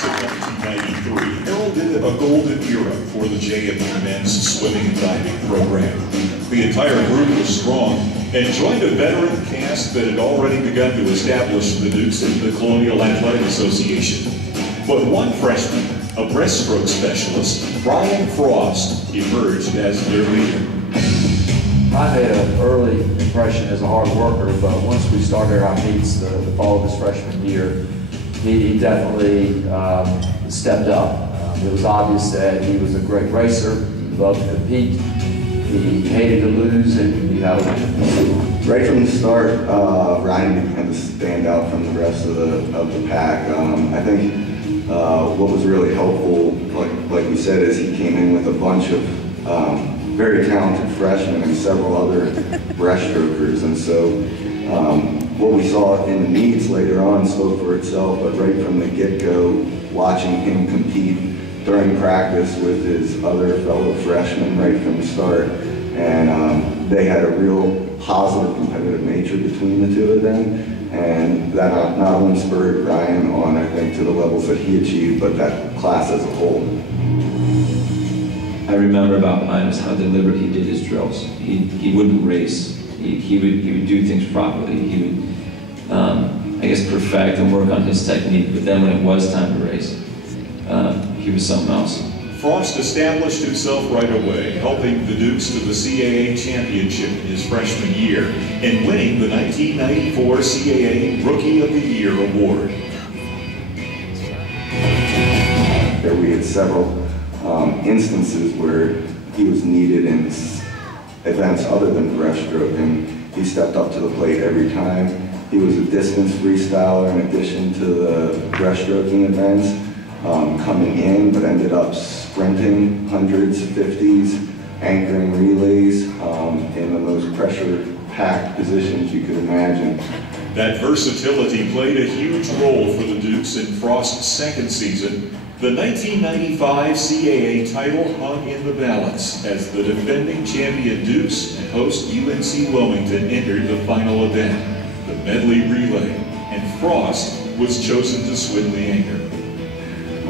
1993 heralded a golden era for the JMU men's swimming and diving program. The entire group was strong and joined a veteran cast that had already begun to establish the Dukes in the Colonial Athletic Association. But one freshman, a breaststroke specialist, Brian Frost, emerged as their leader. I had an early impression as a hard worker, but once we started our meets the fall of his freshman year, he definitely stepped up. It was obvious that he was a great racer. He loved to compete. He hated to lose, and he knew how to win. Right from the start, Ryan began to stand out from the rest of the pack. I think what was really helpful, like we said, is he came in with a bunch of very talented freshmen and several other breaststrokers, and so what we saw in the meets later on spoke for itself. But right from the get-go, watching him compete during practice with his other fellow freshmen right from the start, and they had a real positive competitive nature between the two of them, and that not only spurred Ryan on, I think, to the levels that he achieved, but that class as a whole. I remember about mine was how deliberate he did his drills. He wouldn't race. He would do things properly. He would, I guess, perfect and work on his technique, but then when it was time to race, he was something else. Frost established himself right away, helping the Dukes to the CAA championship in his freshman year and winning the 1994 CAA Rookie of the Year award. We had several instances where he was needed in events other than breaststroke, and he stepped up to the plate every time. He was a distance freestyler in addition to the breaststroking events, coming in, but ended up sprinting hundreds, 50s, anchoring relays in the most pressure-packed positions you could imagine. That versatility played a huge role for the Dukes in Frost's second season. The 1995 CAA title hung in the balance as the defending champion Dukes and host UNC Wilmington entered the final event, the medley relay, and Frost was chosen to swim the anchor.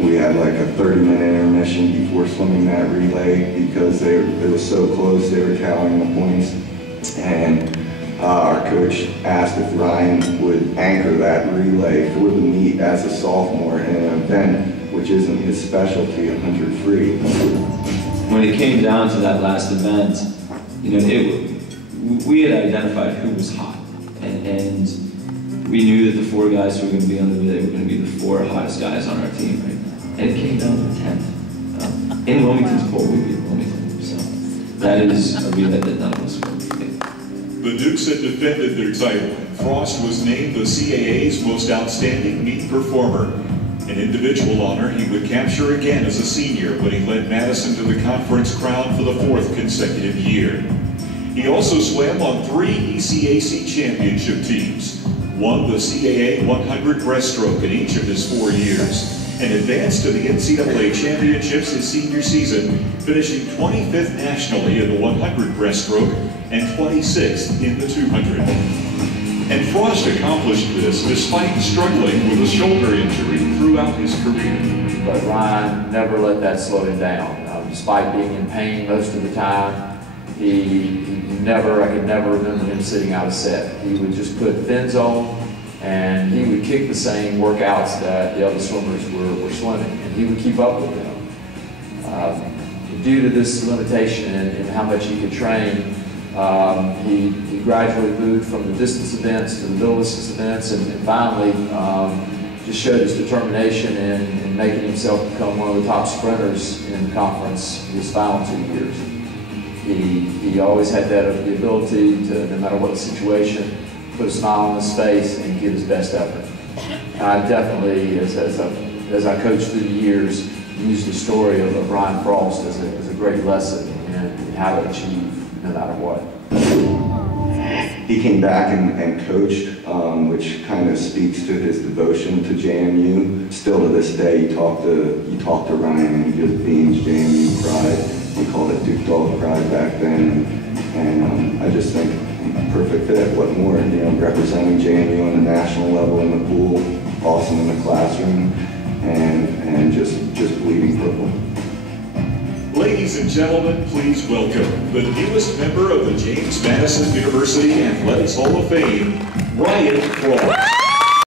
We had like a 30-minute intermission before swimming that relay because it was so close, they were tallying the points. And our coach asked if Ryan would anchor that relay for the meet as a sophomore in an event which isn't his specialty, 100 free. When it came down to that last event, you know, we had identified who was hot, and we knew that the 4 guys who were going to be on the relay were going to be the 4 hottest guys on our team, right? And it came down to 10th. In Wilmington's poll, we beat Wilmington, so that is a relay that none of us would beat. The Dukes had defended their title, and Frost was named the CAA's most outstanding meet performer. An individual honor he would capture again as a senior when he led Madison to the conference crown for the 4th consecutive year. He also swam on 3 ECAC championship teams, won the CAA 100 breaststroke in each of his 4 years, and advanced to the NCAA championships his senior season, finishing 25th nationally in the 100 breaststroke and 26th in the 200. And Frost accomplished this despite struggling with a shoulder injury throughout his career. But Ryan never let that slow him down. Despite being in pain most of the time, I could never remember him sitting out a set. He would just put fins on, and he would kick the same workouts that the other swimmers were swimming, and he would keep up with them. Due to this limitation in how much he could train, he gradually moved from the distance events to the middle distance events, and finally just showed his determination in making himself become one of the top sprinters in the conference his final 2 years. He always had the ability to, no matter what the situation, put a smile on his face and give his best effort. I definitely, as I coached through the years, used the story of Brian Frost as a great lesson in how to achieve no matter what. He came back and coached, which kind of speaks to his devotion to JMU. Still to this day, you talk to Ryan and he just beams JMU pride. We called it Duke Dog pride back then, and I just think perfect fit. What more? You know, representing JMU on the national level in the pool, awesome in the classroom, and Ladies and gentlemen, please welcome the newest member of the James Madison University Athletics Hall of Fame, Ryan Frost.